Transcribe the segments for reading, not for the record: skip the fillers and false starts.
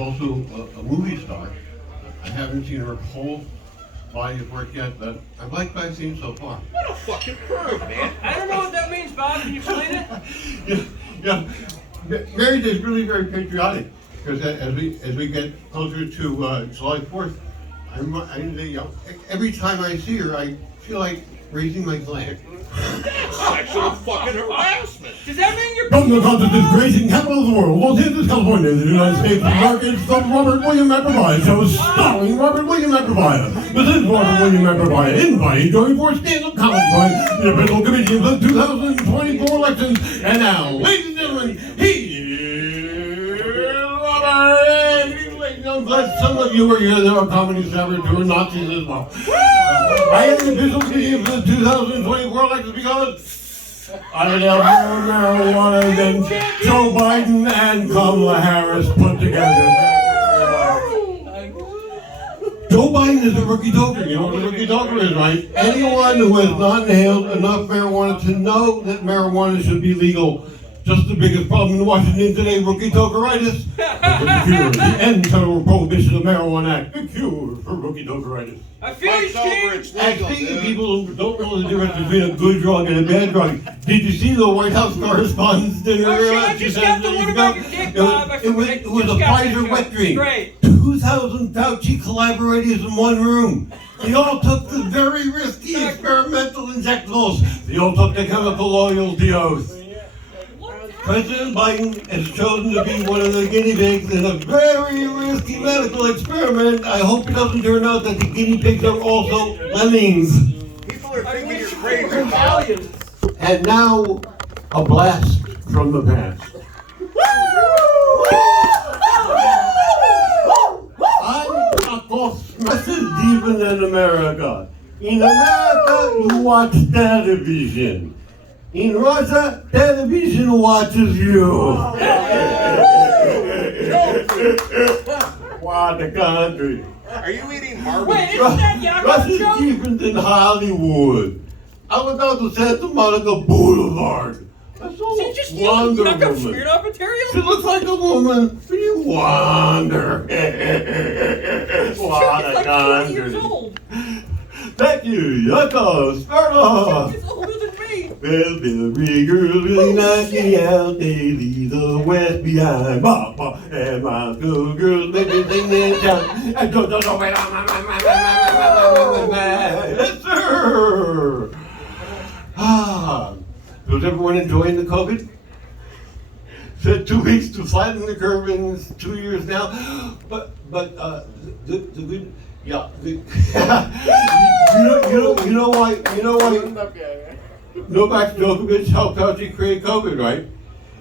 also a movie star. I haven't seen her whole body of work yet, but I like what I've seen so far. What a fucking perv, man. I don't know what that means, Bob. Can you explain it? Mary is really very patriotic because as we get closer to July 4th, every time I see her, I feel like raising my flag. That's sexual fucking harassment. Does that mean you're... From the continent grazing capital of the world, Los Angeles, California, the United States markets the Robert William Appropriate show starring Robert William Appropriate. This is Robert William Appropriate, inviting during for stand-up comedy by the official committee of the 2024 elections. And now, ladies and gentlemen, I'm glad some of you are here that are comedy savvy who are Nazis as well. I am the official committee of the 2024 elections because I love more marijuana than Joe Biden and Kamala Harris put together. Joe Biden is a rookie toker. You know what a rookie toker is, right? Anyone who has not inhaled enough marijuana to know that marijuana should be legal. Just the biggest problem in Washington today, rookie tokeritis. The end federal prohibition of marijuana act. The cure for rookie tokeritis. I feel you, Steve. And speaking of people who don't know the difference between a good drug and a bad drug, did you see the White House correspondence dinner? Oh, shit, I just got the one about your dick, Bob. It was a Pfizer wet dream. Great. 2,000 Fauci collaborators in one room. They all took the very risky experimental injectables. They all took the chemical loyalty oath. President Biden has chosen to be one of the guinea pigs in a very risky medical experiment. I hope it doesn't turn out that the guinea pigs are also lemmings. People are thinking you're crazy, Bob. And now, a blast from the past. I'm this is deeper than America. In America, you watch television. In Russia, television watches you. What a country. Are you eating marbles? Wait, isn't that Yakuza Russia's show? different than Hollywood. I was out to Santa Monica Boulevard. I saw Did you just a steal Wonder Yucca Woman. Smirnoff material? She looks like a woman, but you wonder. What a She's like 20 years country. old. Thank you, Yucca Smirnoff. She's older than me. Well, Billy girls really knock me out. They leave the West behind. Papa and my good girls make me sing that time. And don't wait on yes, sir. Was everyone enjoying the COVID? Said 2 weeks to flatten the curve in 2 years now. But the good, yeah. You know why? Novak Djokovic helped Fauci create COVID, right?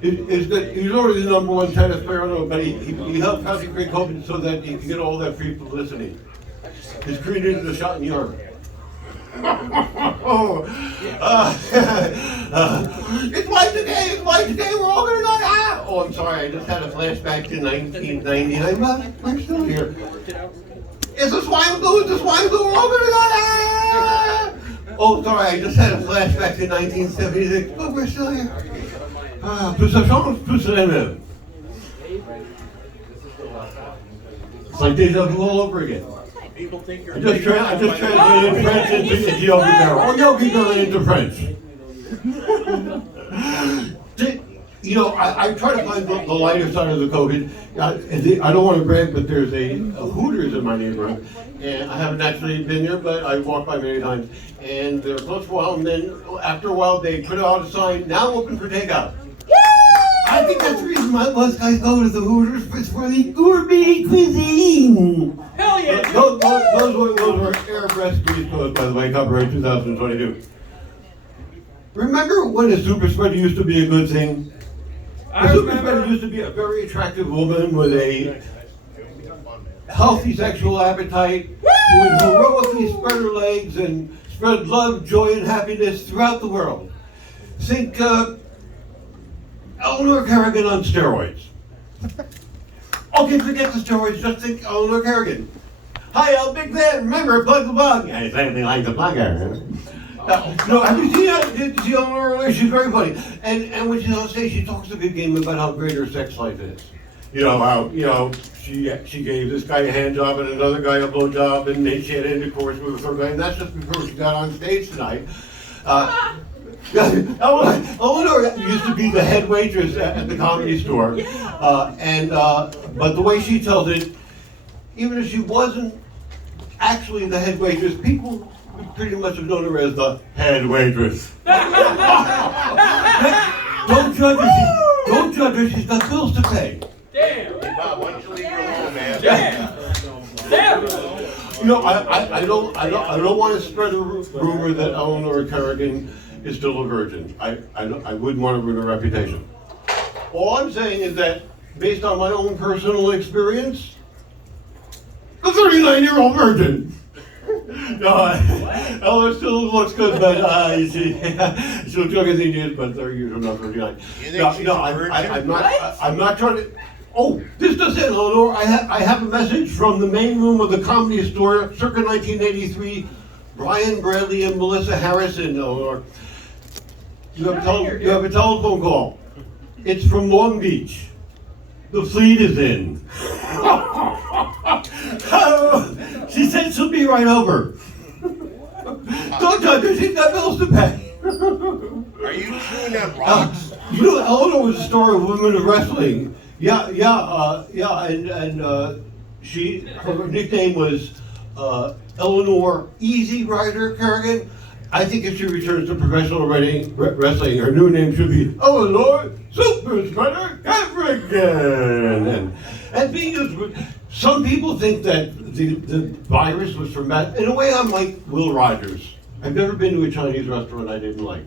Is that he's already the #1 tennis player on the world, but he helped Fauci create COVID so that he could get all that free publicity. He's created a shot in the arm. It's white today, we're all gonna go out. Oh, I'm sorry, I just had a flashback to 1999, but I'm still here. It's a swine flu, we're all gonna go out. Oh, sorry, I just had a flashback to 1976, but we're still here. Tout ça change, tout ça la même. It's like deja vu all over again. People think you're I just translated French into Yogi Berra. Or Yogi Berra into French. You know, I try to find the lighter side of the COVID. I don't want to brag, but there's a Hooters in my neighborhood. And I haven't actually been there, but I walked by many times. And they're closed for a while, and then after a while, they put out a sign, now open for takeout. I think that's the reason why most guys go to the Hooters, it's for the gourmet cuisine. Hell yeah. Those were Air recipes codes, by the way, copyright 2022. Remember when a super spreader used to be a good thing? A super spreader used to be a very attractive woman with a healthy sexual appetite who would heroically spread her legs and spread love, joy, and happiness throughout the world. Think Eleanor Kerrigan on steroids. Okay, forget the steroids, just think Eleanor Kerrigan. Hi, I'm a big fan. Remember, plug the plug. Yeah, it's anything like the plugger. No, have you seen her? Did you see Eleanor earlier? She's very funny. And when she's on stage, she talks a good game about how great her sex life is. You know, how, she gave this guy a hand job and another guy a blow job, and then she had intercourse with a third guy, and that's just before she got on stage tonight. Eleanor used to be the head waitress at the Comedy Store, but the way she tells it, even if she wasn't actually the head waitress, people pretty much have known her as the head waitress. Don't judge her. Don't judge her. She's got bills to pay. Damn. Hey, Bob, why don't you leave her alone, man? Damn. Damn. You know, I don't want to spread a rumor that Eleanor Kerrigan is still a virgin. I wouldn't want to ruin her reputation. All I'm saying is that, based on my own personal experience, a 39-year-old virgin. No, Eleanor still looks good, but she looks younger than she is, but 30 years from now, 39. You think she's a virgin? I'm not trying to. Oh, this does it, Eleanor. I have a message from the main room of the Comedy Store, circa 1983. Brian Bradley and Melissa Harrison, Eleanor. You have a telephone call. It's from Long Beach. The fleet is in. She said she'll be right over. Don't judge her, she's got bills to pay. Are you chewing that rocks? You know, Eleanor was a star of women of wrestling. Yeah, and her nickname was Eleanor Easy Rider Kerrigan. I think if she returns to professional wrestling, her new name should be Eleanor Super Spreader Kerrigan. And being some people think that the virus was from that. In a way, I'm like Will Rogers. I've never been to a Chinese restaurant I didn't like.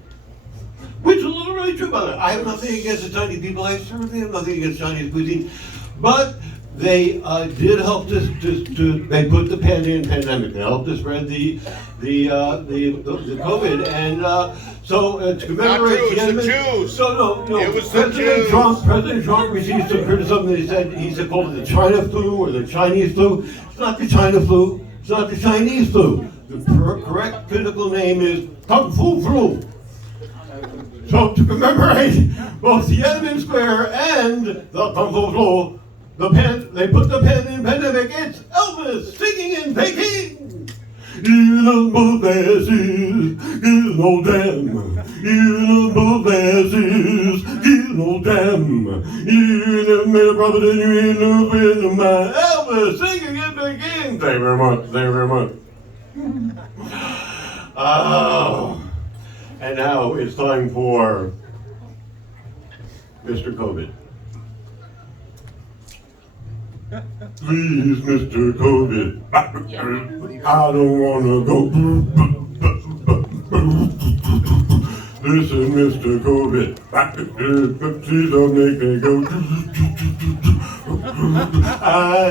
Which is a little really true about it. I have nothing against the Chinese people. I certainly have nothing against Chinese cuisine. But they did help they put the pandemic. They helped to spread the COVID. And so to commemorate Not true, it's the Tiananmen- Jews. So no. It was the President Jews. Trump received some criticism. He said called it the China flu or the Chinese flu. It's not the China flu. It's not the Chinese flu. The correct clinical name is Kung Fu flu. So to commemorate both Tiananmen Square and the Kung Fu flu, they put the pandemic. It's Elvis singing in Peking. In the glasses, in no jam. In the glasses, in no jam. You never made a profit and you ain't no friend of mine. Elvis singing in Peking. Thank you very much. Thank you very much. Oh. And now it's time for Mr. COVID. Please, Mr. COVID, I don't want to go. Listen, Mr. COVID, please don't make me go. I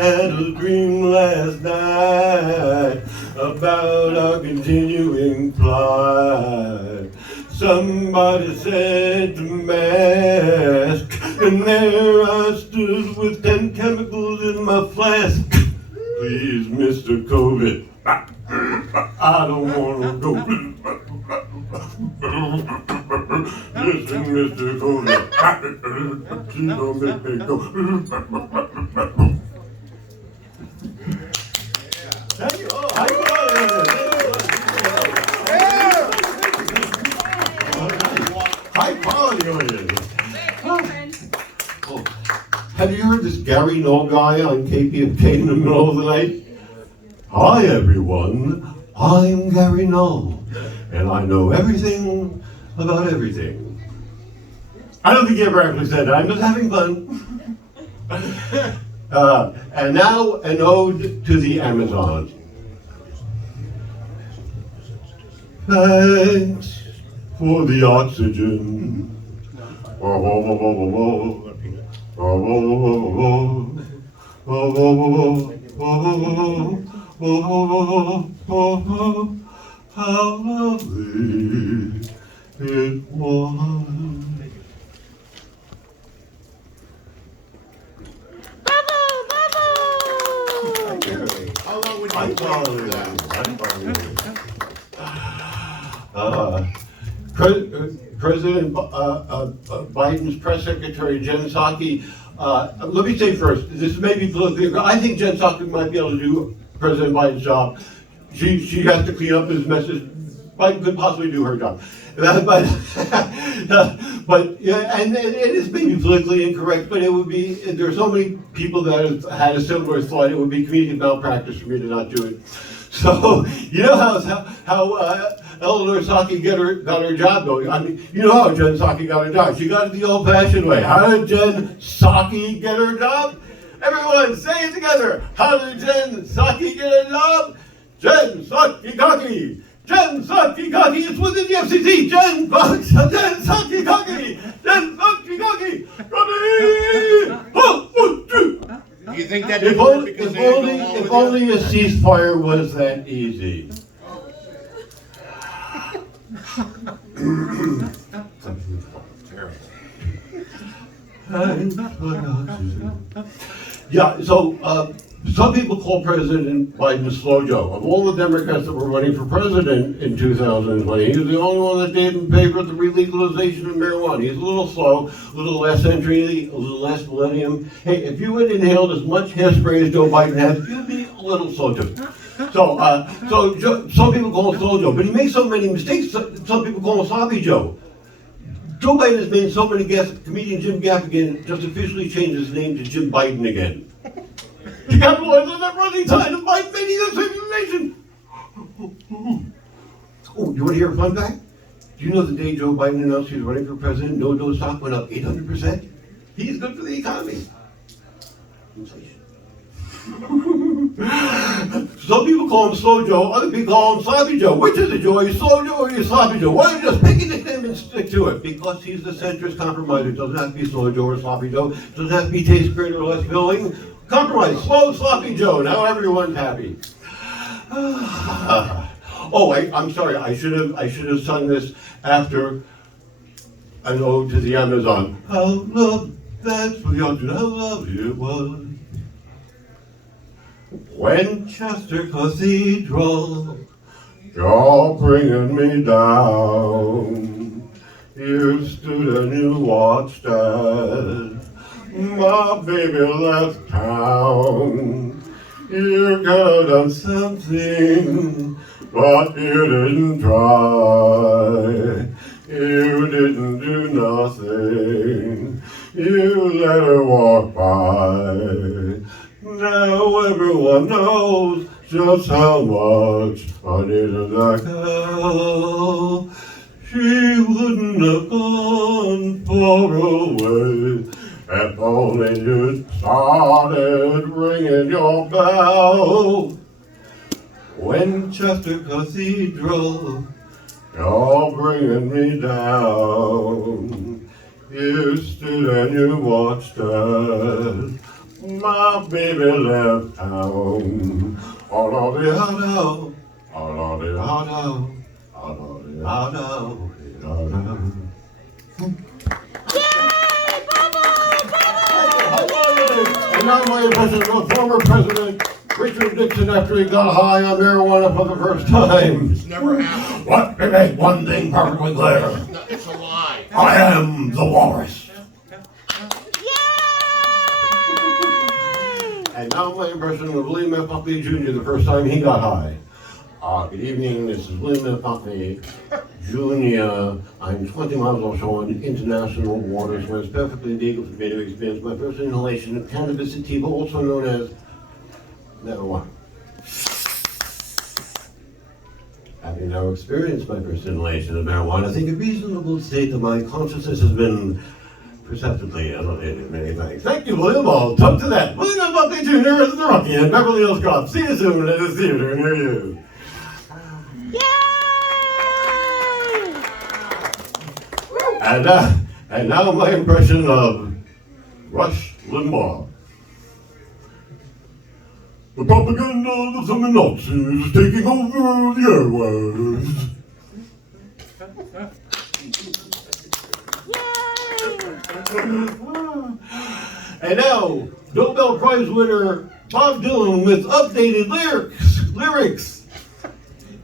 had a dream last night about our continuing flight. Somebody said to mask, and there I stood with 10 chemicals in my flask. Please, Mr. COVID, I don't want to go. Listen, Mr. COVID, please don't make me go. Thank you. High quality audience. Oh. Have you heard this Gary Knoll guy on KPFK in the middle of the night? Hi everyone, I'm Gary Knoll, and I know everything about everything. I don't think he ever actually said that, I'm just having fun. And now an ode to the Amazon. Thanks for the oxygen. How lovely it was. How long would you wait for that? President Biden's press secretary, Jen Psaki, Let me say first, this may be politically, I think Jen Psaki might be able to do President Biden's job. She has to clean up his message. Biden could possibly do her job. But yeah, and it is maybe politically incorrect, but it would be, there are so many people that have had a similar thought, it would be comedic malpractice for me to not do it. So, you know how Eleanor Psaki got her job going. I mean, you know how Jen Psaki got her job. She got it the old-fashioned way. How did Jen Psaki get her job? Everyone, say it together. How did Jen Psaki get her job? Jen Psaki Kaki. Jen Psaki Kaki is within the FCC. Jen Psaki Kaki. Jen Psaki Kaki. Do you think that If didn't work only, because if they didn't only, go along if with only a ceasefire was that easy. Yeah, so some people call President Biden Slow Joe. Of all the Democrats that were running for president in 2020, he was the only one that didn't favor the relegalization of marijuana. He's a little slow, a little less century, a little less millennium. Hey, if you had inhaled as much hairspray as Joe Biden has, you'd be a little slow too. So some people call him Slow Joe, but he makes so many mistakes. Some people call him Sloppy Joe. Joe Biden has made so many guests. Comedian Jim Gaffigan just officially changed his name to Jim Biden again. To capitalize on that running tide of Biden making this information. Oh, you want to hear a fun fact? Do you know the day Joe Biden announced he was running for president, no stock went up 800%? He's good for the economy. Inflation. Some people call him Slow Joe, other people call him Sloppy Joe. Which is it, Joe? Are you Slow Joe or are you Sloppy Joe? Why don't you just pick a nickname and stick to it? Because he's the centrist compromiser. It doesn't have to be Slow Joe or Sloppy Joe. It doesn't have to be taste great or less filling. Compromise, slow, sloppy Joe. Now everyone's happy. Oh, I'm sorry. I should have sung this after an ode to the Amazon. How love that's for the ocean. How lovely it was. Winchester Cathedral, you're bringing me down. You stood and you watched as my baby left town. You could have done something, but you didn't try. You didn't do nothing. You let her walk by. Now everyone knows just how much I needed that girl. She wouldn't have gone far away if only you started ringing your bell. Winchester Cathedral, you're bringing me down. You stood and you watched us. My baby left town. All of the hot all of the hot all of the hot And now my impression of former President Richard Nixon after he got high on marijuana for the first time. It's never happened. Let me make one thing perfectly clear. It's a lie. I am the walrus. And now my impression of William F. Buckley Jr. the first time he got high. Good evening, this is William F. Buckley Jr. I'm 20 miles offshore in international waters where it's perfectly legal for me to experience my first inhalation of cannabis sativa, also known as marijuana. Having now experienced my first inhalation of marijuana, I think a reasonable state that my consciousness has been perceptibly elevated. Many thanks. Thank you, William. I'll talk to that. William F. Buckley Jr. is the Rocky and Beverly Hills Cop. See you soon at the theater near you. And now my impression of Rush Limbaugh. The propaganda of the Nazis is taking over the airwaves. And now, Nobel Prize winner Bob Dylan with updated lyrics.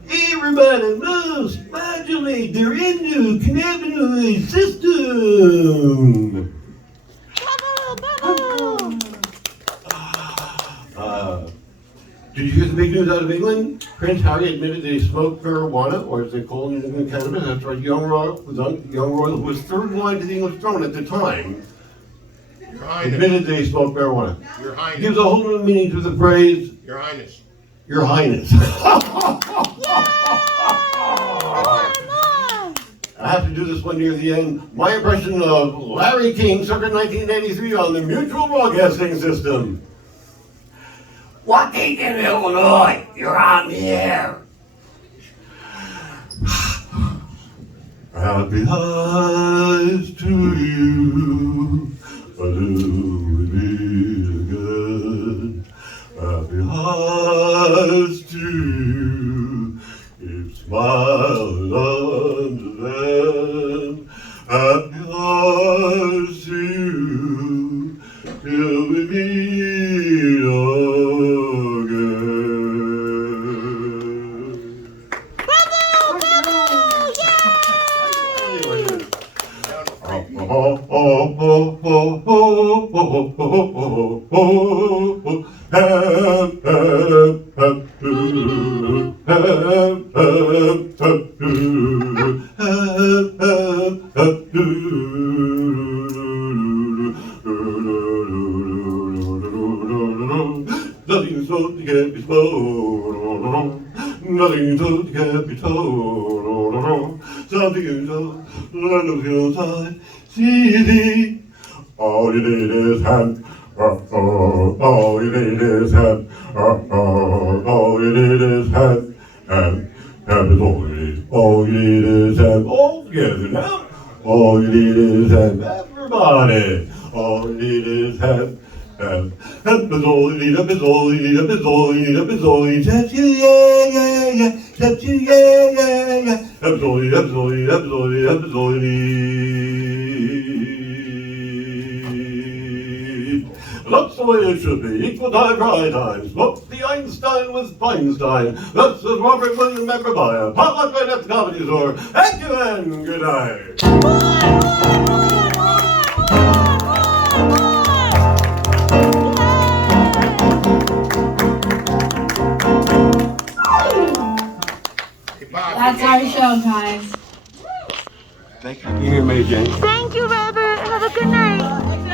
Everybody must modulate their endocannabinoid system. Did you hear the big news out of England? Prince Harry admitted that he smoked marijuana, or as they call it in England, cannabis. That's right, young royal, who was third in line to the English throne at the time, Your Highness. admitted that he smoked marijuana. Your Highness. Gives a whole new meaning to the phrase, Your Highness. Your Highness. I have to do this one near the end. My impression of Larry King, circa 1983, on the Mutual Broadcasting System. Waukegan, Illinois, you're on the air. Happy eyes to you, a little bit good. Happy eyes to you, keep smiling under them. Happy eyes to you, till we meet again. Nothing so to get me slow. Nothing so to get me told. Something you know, learn of your time. See thee. All you need is hand. All you need is hand. All you need is hand. Hand is all you need. All you need is hand. All together now. All you need is hand. Everybody. All you need is hand. And is all you need, is all you need, is all you need, is all you need. That's you, yeah. That's you, yeah. That's all you need, that's all you need, that's all you need, that's all you need. That's the way it should be. Equal time for high times. Smoke the Einstein with Feinstein. That's the Robert William member by a Potluck by Next Comedy Store. Thank you and good night. That's our show, guys. Thank you for being here, May Jane. Thank you, Robert. Have a good night.